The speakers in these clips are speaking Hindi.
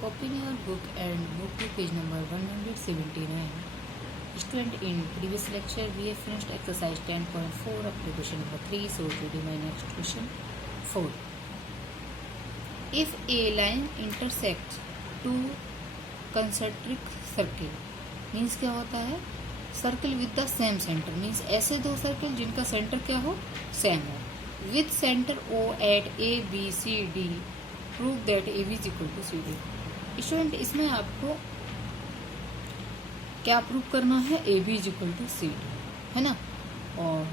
Open your book and move to page number 179. Student, in previous lecture we have finished exercise 10.4 up to question number 3. So today my next question 4. If a line intersects two concentric circle, means क्या होता है? Circle with the same centre, means ऐसे दो सर्कल जिनका सेंटर क्या हो, सेम हो, with centre O at A B C D, prove that A B is equal to C D. Student, इसमें आपको क्या प्रूव करना है? A B is equal to C D, है ना। और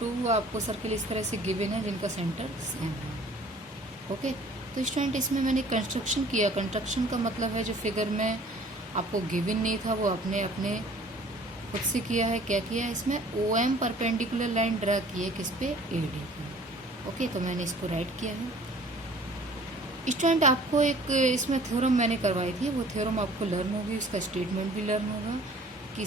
टू आपको सर्कल इस तरह से गिवन है जिनका सेंटर सेम है। ओके, तो स्टूडेंट इसमें मैंने कंस्ट्रक्शन किया। कंस्ट्रक्शन का मतलब है जो फिगर में आपको गिवन नहीं था वो अपने अपने खुद से किया है। क्या किया है? इसमें O M perpendicular line draw की है, किस पे? ए डी पे। ओके, तो मैंने इसको राइट किया है। स्टूडेंट, आपको एक इसमें थ्योरम मैंने करवाई थी, वो थ्योरम आपको लर्न होगी, उसका स्टेटमेंट भी लर्न होगा कि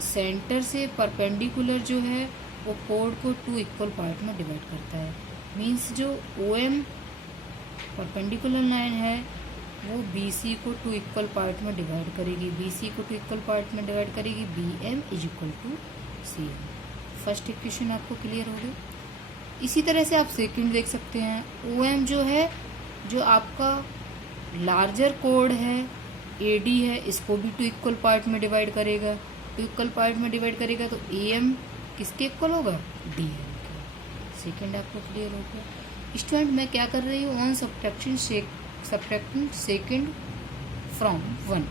सेंटर से परपेंडिकुलर जो है वो कोड को टू इक्वल पार्ट में डिवाइड करता है। मीन्स जो ओ एम परपेंडिकुलर लाइन है वो बी सी को टू इक्वल पार्ट में डिवाइड करेगी, बी सी को टू इक्वल पार्ट में डिवाइड करेगी, B M is equal to C M. First equation आपको क्लियर हो गई। इसी तरह से आप सेकंड देख सकते हैं। ओ एम जो है, जो आपका लार्जर कोड है ए डी है, इसको भी टू इक्वल पार्ट में डिवाइड करेगा। टू इक्वल पार्ट में डिवाइड करेगा तो ए एम किसके इक्वल होगा? डी एम के। सेकेंड आपको क्लियर हो गया। स्टूडेंट, मैं क्या कर रही हूँ? On subtracting second from one,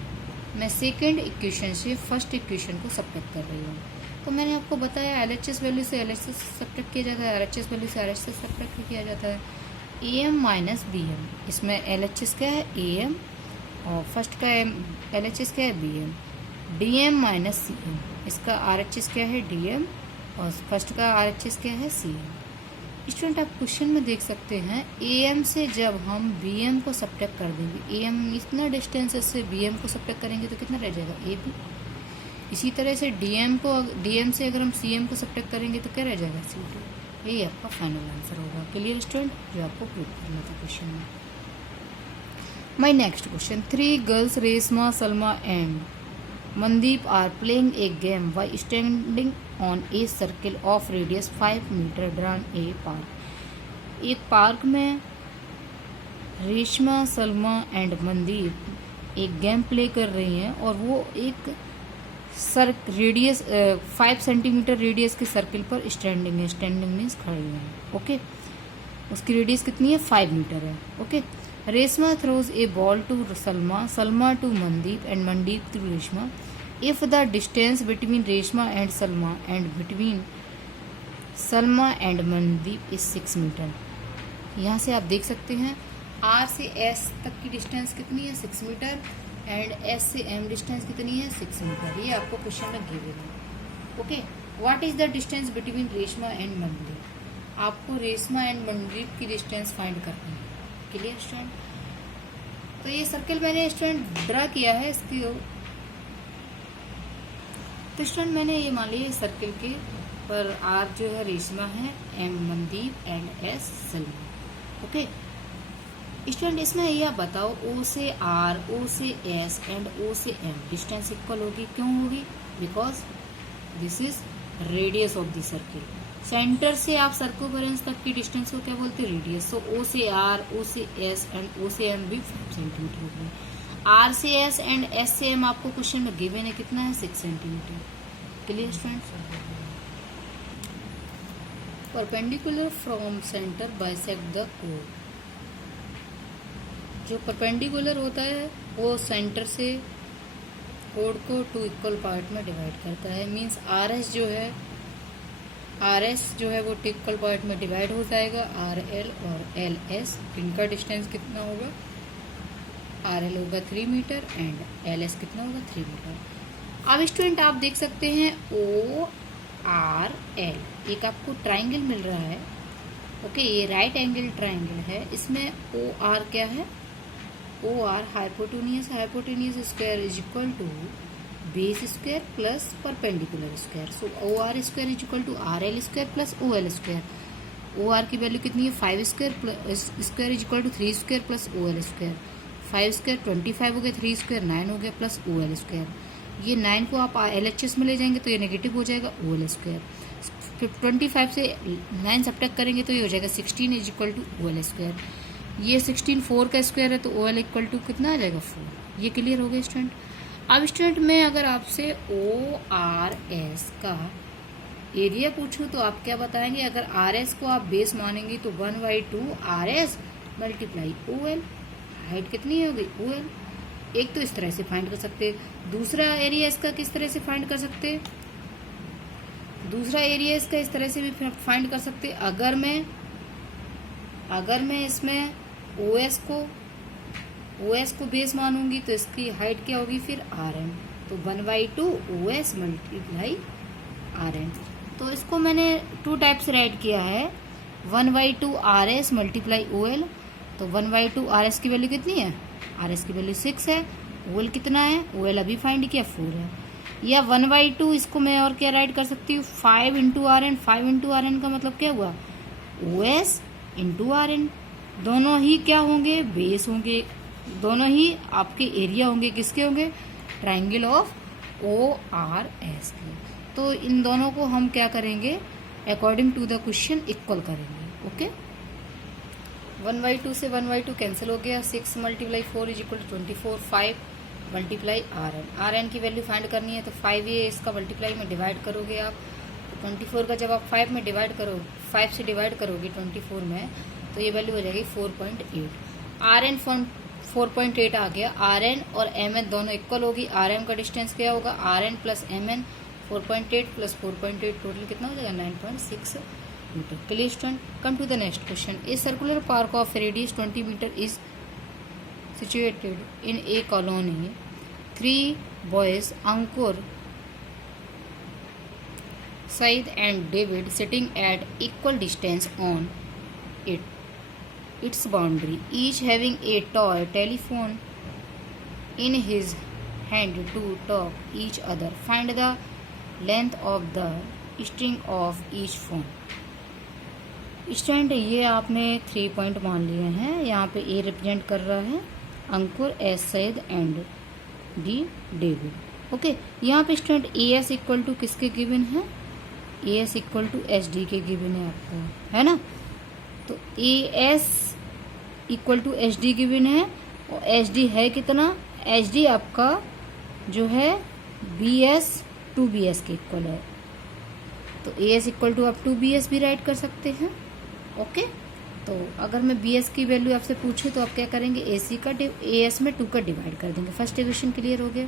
मैं सेकेंड इक्वेशन से फर्स्ट इक्वेशन को सब्ट्रैक्ट कर रही हूँ। तो मैंने आपको बताया एलएचएस वैल्यू से एलएचएस सब्ट्रैक्ट किया जाता है, आरएचएस वैल्यू से आरएचएस सब्ट्रैक्ट किया जाता है। A M minus B M, इसमें एलएचएस क्या है? ए एम, और फर्स्ट का एलएचएस क्या है? B M. D M minus C M, इसका आरएचएस क्या है? डी एम, और फर्स्ट का आरएचएस क्या है? C M. स्टूडेंट, आप क्वेश्चन में देख सकते हैं ए एम से जब हम बी एम को सब्ट्रैक्ट कर देंगे, ए एम इतना डिस्टेंस से बी एम को सब्ट्रैक्ट करेंगे तो कितना रह जाएगा? A B. इसी तरह से डी एम से अगर हम सी एम को सब्ट्रैक्ट करेंगे तो क्या रह जाएगा? C D. यही आपका फाइनल आंसर होगा। क्लियर स्टूडेंट, जो आपको प्रूव करना था क्वेश्चन में। My next question, 3 girls Reshma, Salma and Mandeep are playing a game by standing on a circle of radius 5 metre drawn a park. एक पार्क में रेशमा, सलमा एंड मनदीप एक गेम प्ले कर रही हैं और वो एक रेडियस 5 सेंटीमीटर रेडियस के सर्किल पर स्टैंडिंग है। स्टैंडिंग मीन्स खड़ी हैं। ओके, उसकी रेडियस कितनी है? 5 मीटर है। Okay, Reshma throws a ball to Salma, Salma to Mandeep and Mandeep to Reshma. If the distance between Reshma and Salma and between Salma and Mandeep is 6 metre, यहाँ से आप देख सकते हैं R से S तक की डिस्टेंस कितनी है? 6 मीटर, एंड S से M डिस्टेंस कितनी है? 6 मीटर। ये आपको क्वेश्चन में गिवन है। Okay, what is the distance between Reshma and Mandeep? आपको रेशमा एंड मनदीप की डिस्टेंस फाइंड करनी है। Clear student? तो ये सर्कल मैंने स्टूडेंट ड्रा किया है इसकी। तो स्टूडेंट, मैंने ये मान लिया सर्कल के पर आर जो है रेशमा है, M Mandeep and S Salma. Okay student, इसमें ये आप बताओ ओ से आर, ओ से एस एंड ओ से एम डिस्टेंस इक्वल होगी। क्यों होगी? Because this is radius of the circle. Centre से आप सर्कमफेरेंस तक की डिस्टेंस को क्या बोलते हैं? रेडियस। सो ओ से आर, ओ से एस एंड ओ से एम भी 5 सेंटीमीटर होगी। आर से एस एंड एस से एम आपको क्वेश्चन में गिवन है कितना है? 6 centimetre. Clear students? Perpendicular from centre bisect the code. जो परपेंडिकुलर होता है वो सेंटर से कोड को 2 इक्वल पार्ट में डिवाइड करता है। मीन्स आर एस जो है वो 2 इक्वल पार्ट में डिवाइड हो जाएगा। आर एल और एल एस, इनका डिस्टेंस कितना होगा? आर एल होगा 3 मीटर एंड एल एस कितना होगा? 3 मीटर। अब स्टूडेंट आप देख सकते हैं ओ आर एल, एक आपको ट्राइंगल मिल रहा है। ओके, ये राइट एंगल ट्राइंगल है। इसमें ओ आर क्या है? O R hypotenuse square is equal to base square plus perpendicular square. So O R square is equal to R L square plus O L square. O R की वैल्यू कितनी है 5 square is equal to 3 square plus O L square. 5 square 25 हो गया, 3 स्क्वायर 9 हो गया प्लस ओ एल स्क्वायर। ये 9 को आप LHS में ले जाएंगे तो ये नेगेटिव हो जाएगा ओ एल स्क्वायर। फिर 25 से 9 सब्ट्रैक्ट करेंगे तो ये हो जाएगा 16 is equal to O L square. ये 16 4 का स्क्वायर है तो ओ एल इक्वल टू कितना आ जाएगा 4। ये क्लियर हो गया स्टूडेंट। अब स्टूडेंट में अगर आपसे ओ आर एस का एरिया पूछूं तो आप क्या बताएंगे? अगर आर एस को आप बेस मानेंगे तो 1/2 R S multiply O L. Height कितनी होगी ओ एल। एक तो इस तरह से फाइंड कर सकते, दूसरा एरिया इसका किस तरह से फाइंड कर सकते? दूसरा एरिया इसका इस तरह से भी फाइंड कर सकते। अगर मैं इसमें ओ एस को बेस मानूंगी तो इसकी हाइट क्या होगी फिर आर एन। तो 1/2 O S multiply R N. तो इसको मैंने 2 टाइप से राइट किया है। 1/2 R S multiply O L. तो 1/2 आर एस की वैल्यू कितनी है? आर एस की वैल्यू 6 है। ओ एल कितना है? ओ एल अभी फाइंड किया 4 है। या 1/2 इसको मैं और क्या राइट कर सकती हूँ 5 into R N. 5 into R N का मतलब क्या हुआ O S into R N. दोनों ही क्या होंगे? बेस होंगे। दोनों ही आपके एरिया होंगे। किसके होंगे? Triangle of O R S के। तो इन दोनों को हम क्या करेंगे according to the question equal करेंगे। ओके 1/2 से 1/2 कैंसिल हो गया। 6 multiply 4 is equal to 24। 5 multiply R N. R N की वैल्यू फाइंड करनी है तो 5 ये इसका मल्टीप्लाई में डिवाइड करोगे आप। तो 24 का जब आप 5 में डिवाइड करो 5 से डिवाइड करोगे 24 में तो ये वैल्यू हो जाएगी 4.8। आर एन 4.8 आ गया। आर एन और एम एन दोनों इक्वल होगी। आर एम का डिस्टेंस क्या होगा? R N plus M N. 4.8 plus 4.8 total कितना हो जाएगा 9.6 metre. Clear student. Come to the next question. A circular park of radius 20 metre is situated in a colony. 3 boys Ankur, Said and David sitting at equal distance on its boundary, each having a toy telephone in his hand to talk each other. Find the length of the string of each phone. Student ये आपने 3 पॉइंट मान लिए हैं। यहाँ पे ए रिप्रेजेंट कर रहा है Ankur, S Syed and D David. Okay यहाँ पे student A S equal to किसके गिवन है? A S equal to H D के गिवन है आपको, है ना। तो A S equal to H D given है और एच डी है कितना? एच डी आपका जो है बी एस 2bs के इक्वल है। तो ए एस इक्वल टू आप 2bs भी राइट कर सकते हैं। ओके तो अगर मैं बी एस की वैल्यू आपसे पूछूं तो आप क्या करेंगे? ए सी का ए एस में 2 का डिवाइड कर देंगे। फर्स्ट इक्वेशन क्लियर हो गया।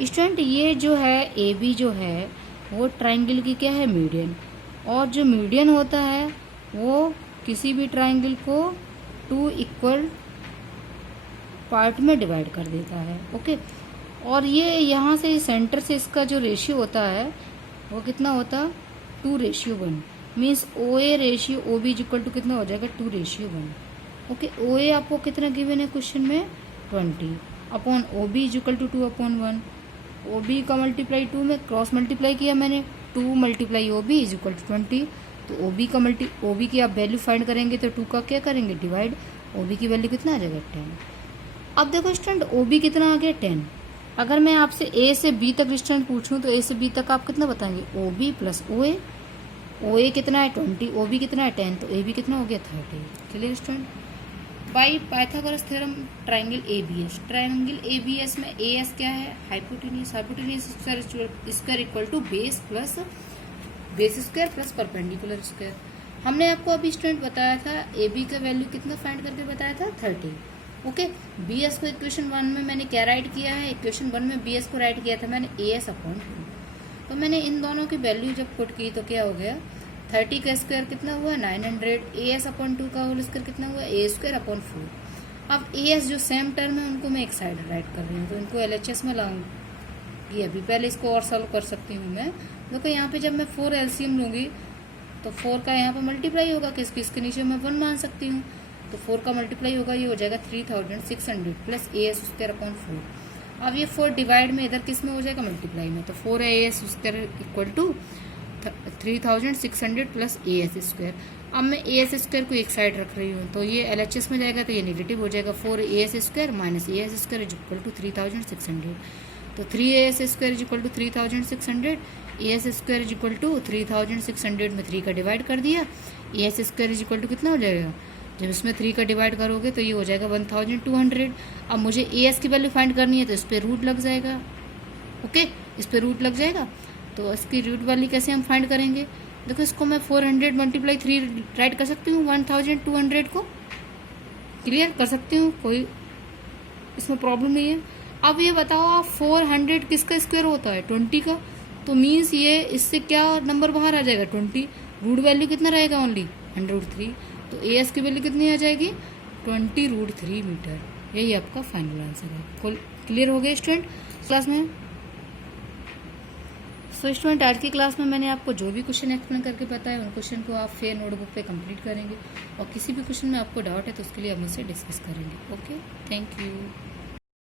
स्टूडेंट ये जो है ए बी जो है वो ट्राइंगल की क्या है? मीडियन। और जो मीडियन होता है वो किसी भी ट्राइंगल को 2 इक्वल पार्ट में डिवाइड कर देता है। ओके और ये यहाँ से सेंटर से इसका जो रेशियो होता है वो कितना होता? 2:1। Means O A ratio O B equal to कितना हो जाएगा? 2:1। ओके ओ ए आपको कितना गिवन है क्वेश्चन में? 20 upon O B equal to 2/1। O B का मल्टीप्लाई 2 में क्रॉस मल्टीप्लाई किया मैंने। 2 multiply O B is equal to 20। तो ओ बी की आप वैल्यू फाइंड करेंगे तो 2 का क्या करेंगे? डिवाइड। ओ बी की वैल्यू कितना आ जाएगा? 10। अब देखो स्टूडेंट ओ बी कितना आ गया? 10। अगर मैं आपसे ए से बी तक डिस्टेंस पूछूं तो ए से बी तक आप कितना बताएंगे? ओ बी प्लस ओ ए। ओ ए कितना है? 20। ओ बी कितना है? 10। तो ए बी कितना हो गया? 30। Clear student. By Pythagoras theorem triangle A B S. Triangle A B S में ए एस क्या है? Hypotenuse. Hypotenuse square equal to base square plus perpendicular square. हमने आपको अभी स्टूडेंट बताया था ए बी का वैल्यू कितना फाइंड करके बताया था? 30। ओके बी एस को इक्वेशन 1 में मैंने क्या राइट किया है? इक्वेशन 1 में बी एस को राइट किया था मैंने ए एस अपॉन 2। तो मैंने इन दोनों की वैल्यू जब पुट की तो क्या हो गया? 30 का स्क्वायर कितना हुआ? 900। ए एस अपॉन 2 का होल स्क्वायर कितना हुआ? ए स्क्वायर अपॉन 4। अब ए एस जो सेम टर्म है उनको मैं एक साइड राइट कर रही हूँ तो इनको LHS में लाऊंगी। अभी पहले इसको और सॉल्व कर सकती हूँ मैं। देखो यहाँ पे जब मैं 4 LCM लूँगी तो 4 का यहाँ पे मल्टीप्लाई होगा किसके नीचे मैं 1 मान सकती हूँ। तो 4 का मल्टीप्लाई होगा ये हो जाएगा 3600 प्लस ए एस स्क्वायर अपॉन 4। अब ये 4 डिवाइड में इधर किस में हो जाएगा? मल्टीप्लाई में। तो 4 A S square equal to 3600 plus AS²। अब मैं AS² को एक साइड रख रही हूँ, तो ये LHS में जाएगा तो ये नेगेटिव हो जाएगा। 4AS² minus AS² is equal to 3600। तो 3AS² is equal to 3600, AS² is equal to 3600 में 3 का डिवाइड कर दिया। AS² इज इक्वल टू कितना हो जाएगा, जब इसमें 3 का डिवाइड करोगे तो ये हो जाएगा 1200। अब मुझे AS की वैल्यू फाइंड करनी है तो इस पर रूट लग जाएगा। ओके, इस पर रूट लग जाएगा। तो इसकी रूट वैल्यू कैसे हम फाइंड करेंगे, देखो इसको मैं 400 मल्टीप्लाई 3 राइट कर सकती हूँ 1200 को, क्लियर कर सकती हूँ, कोई इसमें प्रॉब्लम नहीं है। अब ये बताओ आप 400 किसका स्क्वायर होता है, 20 का। तो मीन्स ये इससे क्या नंबर बाहर आ जाएगा, 20। रूट वैल्यू कितना रहेगा, ओनली √3। तो AS की वैल्यू कितनी आ जाएगी, 20√3 मीटर। यही आपका फाइनल आंसर है। क्लियर हो गया स्टूडेंट क्लास में। सो स्टूडेंट आज की क्लास में मैंने आपको जो भी क्वेश्चन एक्सप्लेन करके बताया, उन क्वेश्चन को आप फेयर नोटबुक पे कंप्लीट करेंगे, और किसी भी क्वेश्चन में आपको डाउट है तो उसके लिए हम मुझसे डिस्कस करेंगे। Okay, thank you.